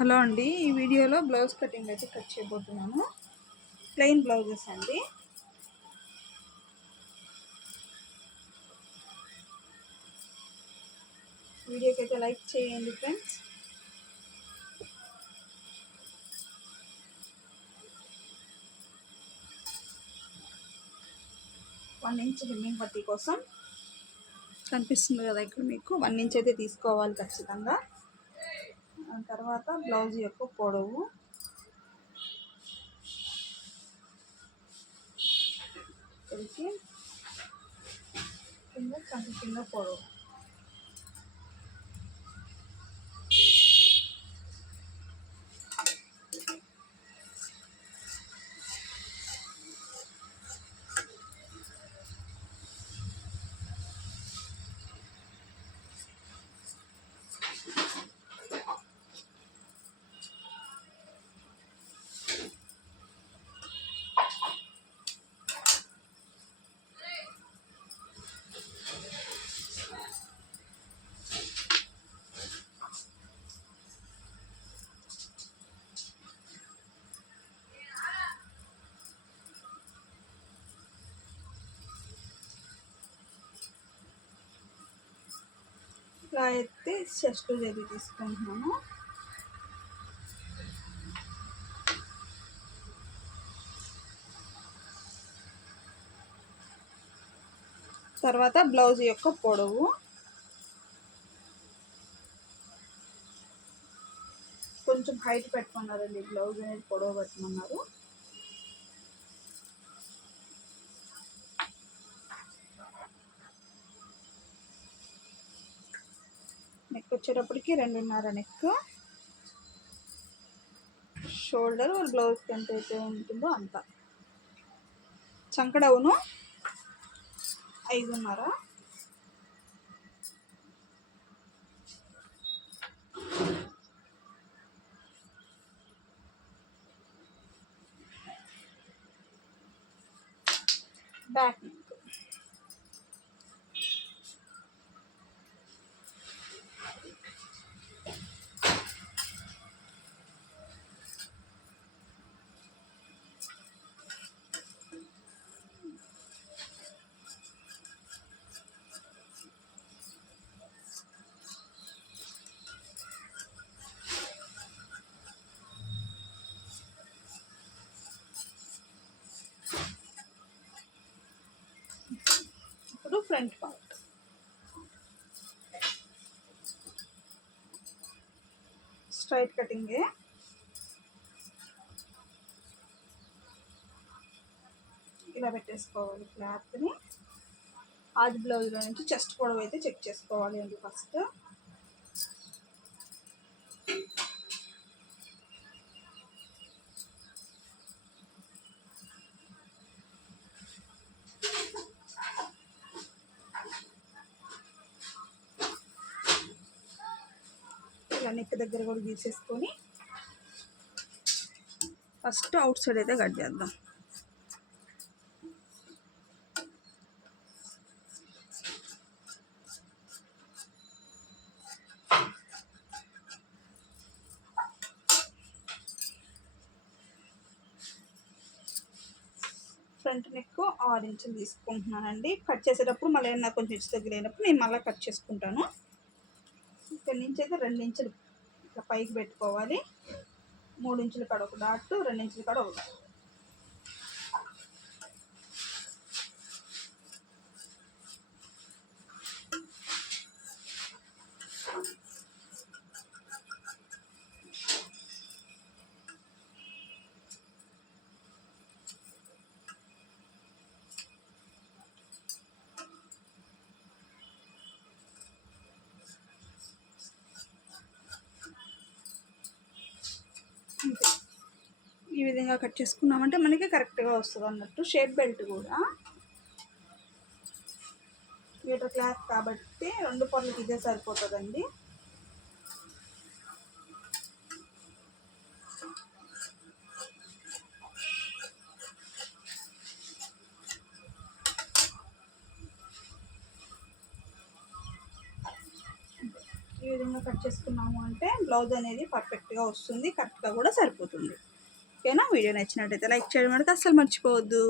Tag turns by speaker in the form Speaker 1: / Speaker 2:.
Speaker 1: Hello అండి ఈ వీడియోలో బ్లౌజ్ కటింగ్ అయితే కట్ చేయబోతున్నాను ప్లెయిన్ బ్లౌజెస్ అండి. వీడియోకి అయితే లైక్ చేయండి ఫ్రెండ్స్. వన్ ఇంచ్ హెమ్మింగ్ పట్టీ కోసం కనిపిస్తుంది కదా ఇక్కడ మీకు. వన్ ఇంచ్ అయితే తీసుకోవాలి ఖచ్చితంగా. తర్వాత బ్లౌజ్ యొక్క పొడవు. ఇక్కడికి కింద చంక కింద పొడవు. ఇలా అయితే చెస్ట్ జరిగి తీసుకుంటున్నాను. తర్వాత బ్లౌజ్ యొక్క పొడవు. కొంచెం హైట్ పెట్టుకున్నారండి బ్లౌజ్ అనేది పొడవు పెట్టుకున్నారు. నెక్ వచ్చేటప్పటికి రెండున్నర నెక్ షోల్డర్ బ్లౌజ్ ఎంత అయితే ఉంటుందో అంత. చంకడవును ఐదున్నర. Back neck front part. Straight కటింగే ఇలా పెట్టేసుకోవాలి క్లాత్ని. ఆది బ్లౌజ్లో నుంచి చెస్ట్ పొడవు అయితే చెక్ చేసుకోవాలి అండి ఫస్ట్ నెక్ దగ్గర కూడా గీసేసుకొని ఫస్ట్ అవుట్ సైడ్ అయితే కట్ చేద్దాం. ఫ్రంట్ నెక్ ఆరు ఇంచులు తీసుకుంటున్నానండి. కట్ చేసేటప్పుడు మళ్ళీ నాకు కొంచెం ఇంచు దగ్గర అయినప్పుడు నేను మళ్ళీ కట్ చేసుకుంటాను. ఇక్కడ నుంచి అయితే రెండు ఇంచులు. ఇట్లా పైకి పెట్టుకోవాలి. మూడు ఇంచుల కాడ ఒక డాట్ రెండు ఇంచుల కాడ ఒక డాట్ విధంగా కట్ చేసుకున్నామంటే మనకి కరెక్ట్గా వస్తుంది అన్నట్టు. షేప్ బెల్ట్ కూడా. మీటర్ క్లాత్ కాబట్టి రెండు పొరలకి ఇదే సరిపోతుందండి. ఈ విధంగా విధంగా కట్ చేసుకున్నాము అంటే బ్లౌజ్ అనేది పర్ఫెక్ట్గా వస్తుంది కరెక్ట్గా కూడా సరిపోతుంది. ఓకేనా? వీడియో నచ్చినట్టయితే లైక్ చేయడం అనేది అస్సలు మర్చిపోవద్దు.